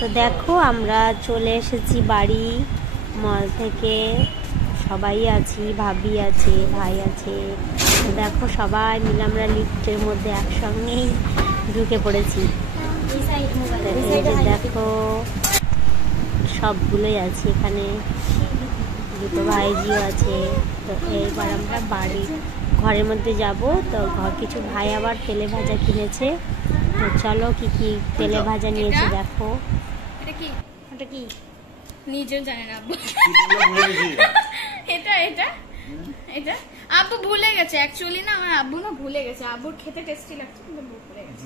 তো দেখো আমরা চলে এসেছি বাড়ি মল থেকে, সবাই আছি, ভাবি আছে, ভাই আছে। তো দেখো সবাই মিলে আমরা লিফটের মধ্যে একসঙ্গেই ঢুকে পড়েছি। দেখো সবগুলোই আছে এখানে, দুটো ভাইজিও আছে। তো এইবার আমরা বাড়ি ঘরের মধ্যে যাব। তো কিছু ভাই আবার তেলে ভাজা কিনেছে। তো চলো কি কি তেলে ভাজা নিয়েছে দেখো। এটা কি? এটা কি নিজেও জানে না আব্বু। এটা এটা এটা আব্বু ভুলে গেছে। অ্যাকচুয়ালি না আমার আব্বু না ভুলে গেছে। আব্বুর খেতে টেস্টি লাগছে কিন্তু ভুলে গেছে।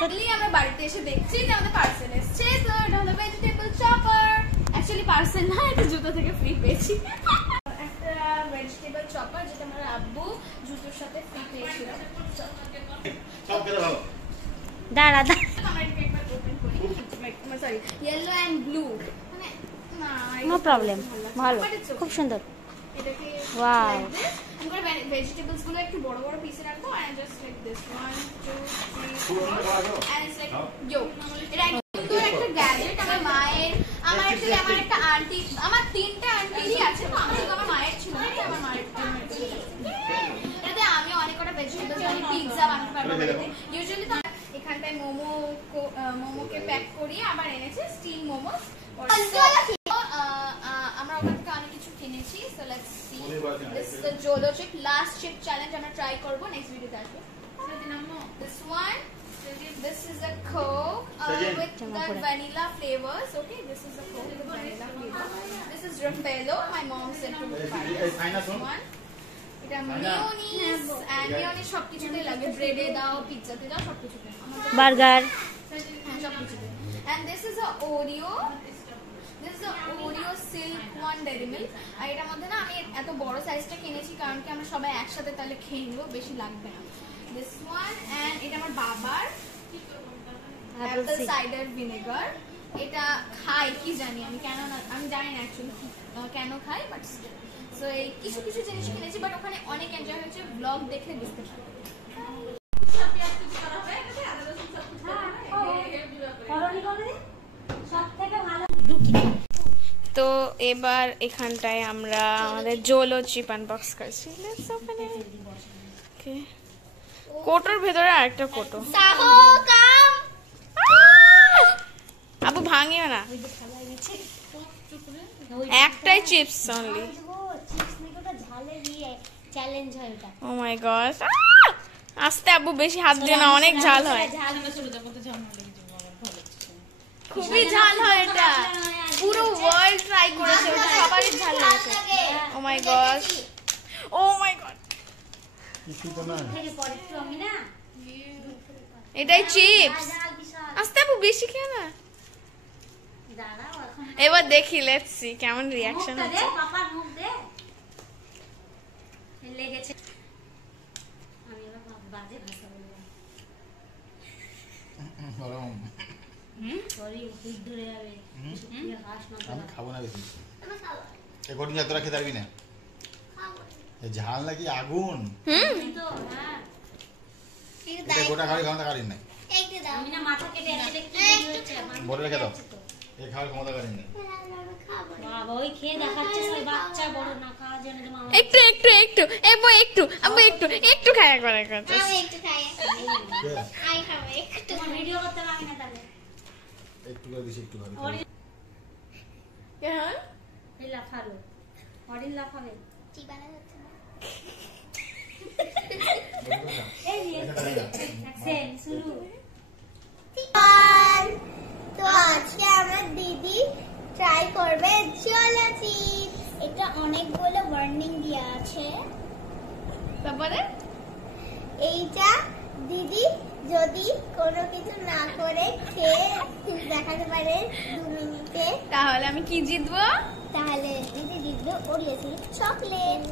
সরি। আমরা বাড়িতে এসে দেখছি যে আমাদের পার্সেল এসেছে। তো এটা হলো ভেজিটেবল চপার। অ্যাকচুয়ালি পার্সেল না, এটা জুতো থেকে ফ্রি পেয়েছি। একটা ভেজিটেবল চপার যেটা আমার আব্বু জুতোর সাথে ফ্রি পেয়েছিল। দাঁড়া দাঁড়া, সরি, ইয়েলো এন্ড ব্লু, মানে না নো প্রবলেম, ভালো, খুব সুন্দর। এটাকে ওয়াও, আমরা ভেজিটেবলস গুলো একটু বড় বড় পিসে রাখবো। And just like this 1 2 3 and it's like yo. এটা সুন্দর একটা গ্যাজেট। আমার মায়ের, আমার একটা আন্টি, আমার তিনটা আন্টিরই আছে। তো আমার তো আমার মায়ের ছিল না, আমার মায়ের এটাতে আমি অনেক কটা ভেজিটেবলস আমি পিৎজা বানাতে পারবো বাড়িতে। ইউজুয়ালি তো এখানটায় মোমোকে প্যাক করিয়ে আবার এনেছে স্টিম মোমোস। আমরা ওখান থেকে অনেক কিছু কিনেছি। So let's see, this is the Jolo chip last chip challenge. আমরা ট্রাই করব, নেক্সট ভিডিওতে আসবে। This one, this is a Coke with the vanilla flavors. Okay, this is a Coke with the vanilla flavor. This is Raffaello. My mom said to buy this one. এটা mayonnaise and mayonnaise সবকিছুতেই লাগে, ব্রেডে দাও, পিৎজাতে দাও, সবকিছুতে, burger, হ্যাঁ সবকিছুতে। And this is a Oreo, this is a Oreo silk one dairy milk. আর এটার মধ্যে না আমি এত বড় সাইজটা কিনেছি কারণ কি আমরা সবাই একসাথে তাহলে খেয়ে নেবো, বেশি লাগবে না। দিস ওয়ান এন্ড এটা আমার বাবার অ্যাপল সাইডার ভিনেগার। এটা খাই কি জানি আমি, কেন না আমি জানি না অ্যাকচুয়ালি কেন খাই, বাট সো এই কিছু কিছু জিনিস কিনেছি, বাট ওখানে অনেক এনজয় হয়েছে। ব্লগ দেখলে বুঝতে পারবে। তো এবার এখানটায় আমরা আমাদের জোলো চিপ আনবক্স করছি। Let's open it. ওকে, কোটোর ভেতরে আরেকটা কোটো। আবু ভাঙিও না, একটাই chips only. Oh my God, আস্তে আব্বু, বেশি হাত দিও না, অনেক ঝাল হয়, খুবই ঝাল হয় এটা। পুরো ওয়ার্ল্ড ট্রাই করেছে, ওটা সবারই ঝাল লাগছে। ও my god, O my god, এটাই চিপস। আস্তে আব্বু, বেশি খেয়ে না। এবার দেখি, লেটস সি কেমন রিঅ্যাকশন হচ্ছে। আমি খাবো না বেশি, তোরা খেতে পারবি না, ঝাল নাকি আগুন। গোটা খাওয়াই ক্ষমতা কারিন নাই, বলে রেখে দাও, এই খাওয়ার ক্ষমতা কারিন নাই। একটু একটু একটু এবো, একটু আব্বু, একটু একটু খায়া করে কথা। একটু করে বেশি, একটু খাবি। কেন লাফালো, অরিন লাফাবে, চিবানা যাচ্ছে না। তো আজকে আমার দিদি ট্রাই করবে জোলো চিপ। এটা অনেকগুলো ওয়ার্নিং দেওয়া আছে। তারপরে এইটা দিদি যদি কোনো কিছু না করে খেয়ে দেখাতে পারে 2 মিনিটে, তাহলে আমি কি জিতবো? তাহলে দিদি জিতবে ওরিও সিল্ক চকলেট।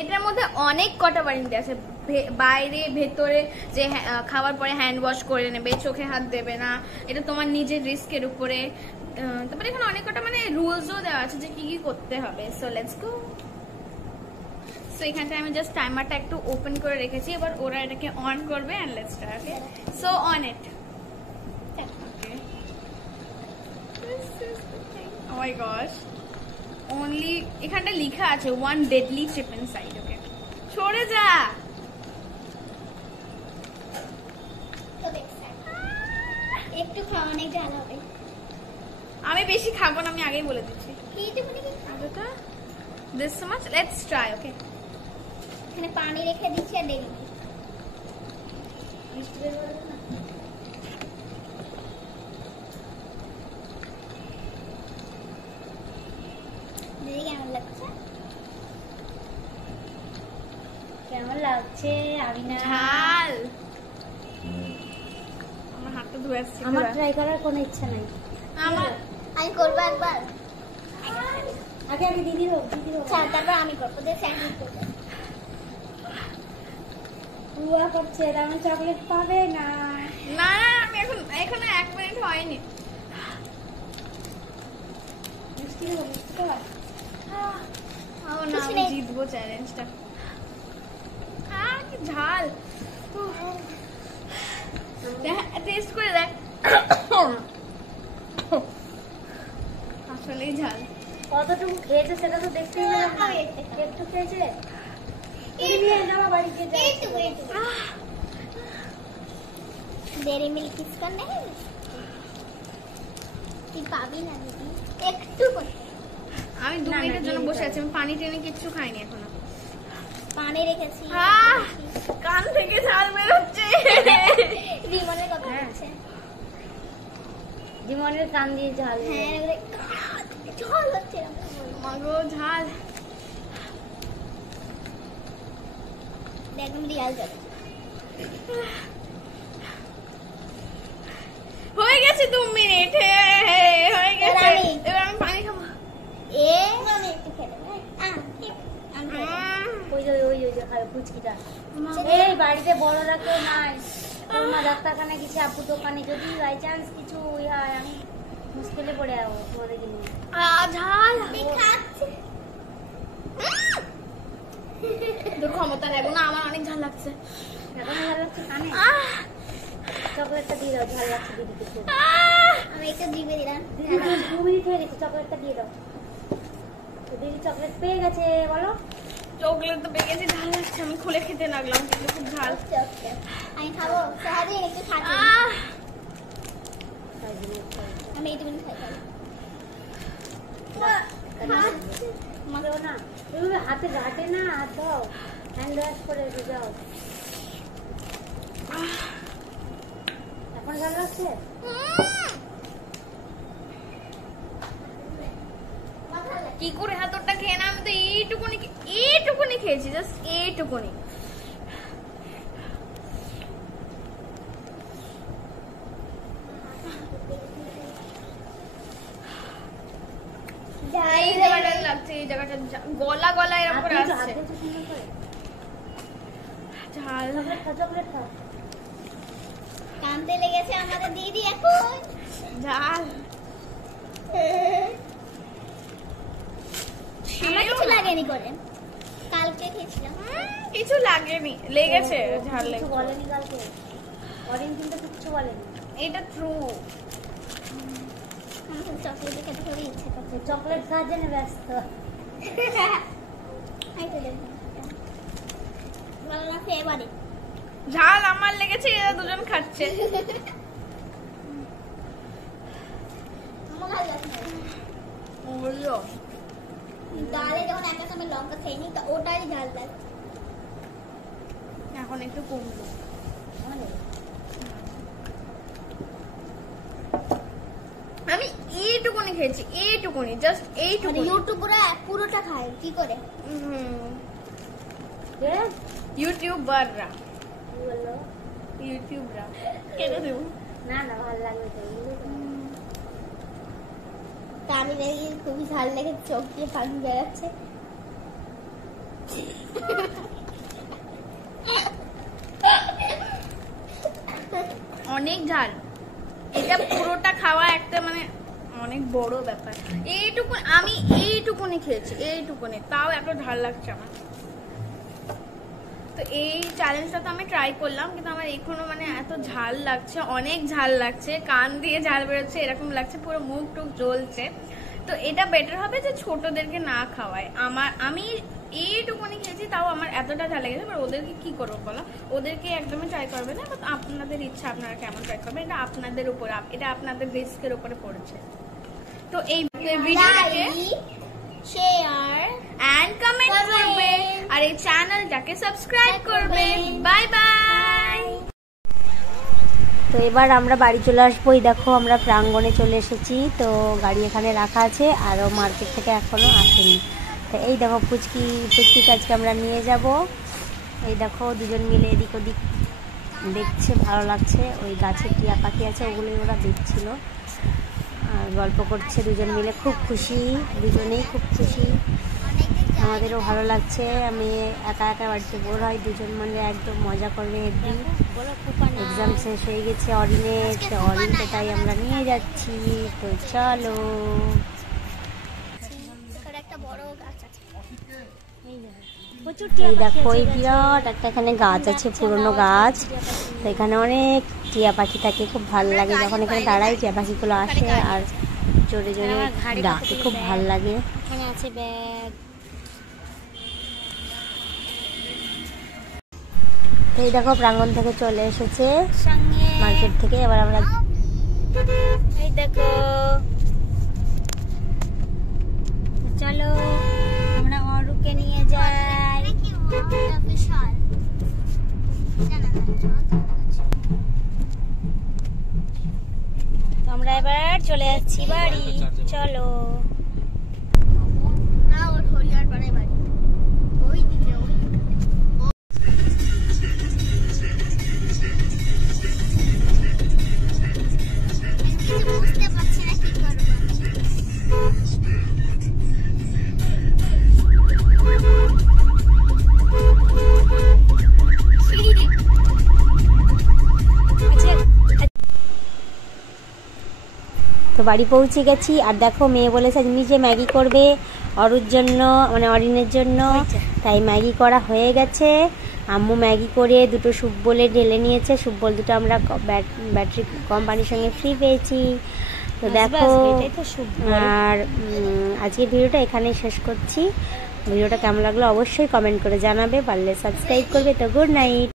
এটার মধ্যে অনেক কটা ওয়ারেন্টি আছে, বাইরে ভেতরে, যে খাওয়ার পরে হ্যান্ড ওয়াশ করে নেবে, চোখে হাত দেবে না, এটা তোমার নিজের রিস্কের উপরে। তারপরে এখানে অনেক কটা মানে রুলসও দেওয়া আছে যে কি কি করতে হবে। So let's go. সো এখানটায় আমি জাস্ট টাইমারটা একটু ওপেন করে রেখেছি, এবার ওরা এটাকে অন করবে। And let's start. Okay, so on it. Okay. This is the thing. Oh my gosh. Only এখানটা লেখা আছে one deadly chip inside. Okay. সরে যা। একটু খাওয়া অনেক ঝাল হবে। আমি বেশি খাবো না, আমি আগেই বলে দিচ্ছি। এইটুকুনি কি খাবো? This so much. Let's try. Okay. এখানে পানি রেখে দিচ্ছি আর ডেরি মিষ্টি বের করে দেবো না? দিদি কেমন লাগছে? কেমন লাগছে আবিনা? ঝাল। আমার হাতটা ধুয়ে আসছে। আমার ট্রাই করার কোনো ইচ্ছা নাই। আমার আমি করবো একবার। আগে দিদির হোক, দিদির হোক। আচ্ছা তারপর আমি করবো, দিয়ে স্যান্ডউইচ করবো। বুয়া করছে, তেমন চকলেট পাবে না। না আমি এখনো 1 মিনিট হয়নি। মিষ্টি দেবো, মিষ্টি দেবো। না আমি জিতবো চ্যালেঞ্জটা। কি ঝাল। টেস্ট করে দেখ। আসলেই ঝাল। কতটুকু খেয়েছে সেটা তো দেখতেই পেলাম না। একটু খেয়েছে। তুমি নিয়ে যাও বাড়িতে যাও। এইটুকু ডেরি মিল্ক কিসকা নেই তুই পাবি না দিদি, একটু করে। আমি 2 মিনিটের জন্য বসে আছি, আমি পানি টেনে কিচ্ছু খাইনি এখনো। পানি রেখেছি। কান থেকে ঝাল বের হচ্ছে। রিমনের কথা হচ্ছে। জীবনের কান দিয়ে ঝাল। হ্যাঁ ঝাল হচ্ছে মাগো ঝাল। একদম রিয়াল যাবে। হয়ে গেছে 2 মিনিট। হয়ে গেছে। এবার আমি পানি খাবো। আমি একটু খেতে ওই যে খাবে ফুচকিটা। এই বাড়িতে বড়রা কেউ নাই, মা ডাক্তারখানায় গেছে, আপু দোকানে, যদি বাই চান্স কিছু হয় আমি মুশকিলে পড়ে যাবো তোমাদেরকে নিয়ে। ঝাল খাচ্ছি। তোর ক্ষমতা নেবো না, আমার অনেক ঝাল লাগছে। এখন ঝাল লাগছে কানে। চকলেটটা দিয়ে দাও, ঝাল লাগছে দিদিকে খুব। আমি একটু দিবে দিলাম। 2 মিনিট হয়ে গেছে, চকলেটটা দিয়ে দাও। দিদি চকলেট পেয়ে গেছে, বলো। চকলেট তো পেয়ে গেছি, ঝাল লাগছে। আমি খুলে খেতে লাগলাম, কিন্তু খুব ঝাল। আমি খাবো সারাদিন একটু খাচ্ছি। আমি এইটুকুনি খাই খাবো। দেবো না, এগুলো হাতে ঘাটে না, হাত দাও, হ্যান্ড ওয়াশ করে যাও। এখন ঝাল লাগছে? কি করে হাতটা খেয়ে না? আমি তো এইটুকুনি খেয়েছি, জাস্ট এইটুকুনি। এই জায়গাটা লাগছে, এই জায়গাটা গলা গলা এরকম করে আসছে। ঝাল। চকলেট খাও। কানতে লেগেছে আমাদের দিদি এখন। ঝাল। আমার কিছু লাগেনি করে, কালকে খেয়েছিলাম। কিছু লাগেনি, লেগেছে ঝাল কিছু লেগেছে। বলেনি কালকে, অরিন কিন্তু কিচ্ছু বলেনি। এটা ট্রু। আমার চকলেট খেতে খুবই ইচ্ছে করছে। চকলেট খাওয়ার জন্য ব্যস্ত। ফেভারিট ঝাল আমার লেগেছে, এরা দুজন খাচ্ছে। ডালে যখন একটা সময় লঙ্কা খাইনি তো ওটারই ঝাল লাগে। এখন একটু কমলো। আমি এইটুকুনি খেয়েছি, এইটুকুনি, জাস্ট এইটুকুনি। ইউটিউবরা পুরোটা খায় কি করে? ইউটিউবাররা, কি বললো? ইউটিউবরা কেটে দেবো না না, ভালো লাগবে তো। তা আমি দেখি খুবই ঝাল লেগে চোখ দিয়ে পানি বেরোচ্ছে। অনেক ঝাল। এটা পুরোটা খাওয়া একটা মানে অনেক বড় ব্যাপার। আমি এইটুকুনি খেয়েছি, এইটুকুনি, তাও এত ঝাল লাগছে আমার। তো এই চ্যালেঞ্জটা তো আমি ট্রাই করলাম, কিন্তু আমার এখনো মানে এত ঝাল লাগছে, অনেক ঝাল লাগছে, কান দিয়ে ঝাল বেরোচ্ছে এরকম লাগছে, পুরো মুখ টুক জ্বলছে। তো এটা বেটার হবে যে ছোটদেরকে না খাওয়ায়। আমি এইটুকুনি খেয়েছি, তাও আমার এতটা ঝাল লেগেছে। এবার ওদেরকে কি করবো বলো, ওদেরকে একদমই ট্রাই করবে না, বাট আপনাদের ইচ্ছা আপনারা কেমন ট্রাই করবেন, এটা আপনাদের উপর, এটা আপনাদের রিস্কের উপরে পড়েছে। তো এই ভিডিওটাকে শেয়ার এন্ড কমেন্ট করবে আর এই চ্যানেলটাকে সাবস্ক্রাইব করবে। Bye bye. তো এবার আমরা বাড়ি চলে আসবো। এই দেখো আমরা প্রাঙ্গণে চলে এসেছি, তো গাড়ি এখানে রাখা আছে, আরও মার্কেট থেকে এখনও আসেনি। তো এই দেখো পুচকি কাজকে আমরা নিয়ে যাব। এই দেখো দুজন মিলে এদিক ওদিক দেখছে, ভালো লাগছে। ওই গাছে টিয়া পাখি আছে, ওগুলোই ওরা দেখছিল আর গল্প করছে দুজন মিলে। খুব খুশি, দুজনেই খুব খুশি, আমাদেরও ভালো লাগছে। আমি একা একা বাড়িতে বোর হয়, দুজন মানে একদম মজা করবে। একদিন এক্সাম শেষ হয়ে গেছে অরিনকে তাই আমরা নিয়ে যাচ্ছি। তো চলো। একটা বড় গাছ আছে। এই দেখো এই বিরাট একটা এখানে গাছ আছে, পুরনো গাছ। তো এখানে অনেক টিয়া পাখি থাকে, খুব ভালো লাগে যখন এখানে দাঁড়াই, টিয়া পাখিগুলো আসে আর জোরে জোরে ডাকে, খুব ভালো লাগে। এখানে আছে ব্যাগ। এই দেখো প্রাঙ্গণ থেকে চলে এসেছে সঙ্গে মার্কেট থেকে। এবার আমরা এই দেখো, চলো আমরা অরুকে নিয়ে যাই। আমরা এবার চলে যাচ্ছি বাড়ি, চলো। না ওর হরিয়ার পাড়ায় বাড়ি, ওই দিকে বুঝতে পারছি না কি করবো। তো বাড়ি পৌঁছে গেছি। আর দেখো মেয়ে বলেছে নিজে ম্যাগি করবে অরুর জন্য, মানে অরিনের জন্য, তাই ম্যাগি করা হয়ে গেছে। আম্মু ম্যাগি করে দুটো স্যুপ বলে ঢেলে নিয়েছে। স্যুপ বল দুটো আমরা ব্যাটারি কোম্পানির সঙ্গে ফ্রি পেয়েছি। তো দেখো, আর আজকের ভিডিওটা এখানেই শেষ করছি। ভিডিওটা কেমন লাগলো অবশ্যই কমেন্ট করে জানাবে, পারলে সাবস্ক্রাইব করবে। তো গুড নাইট।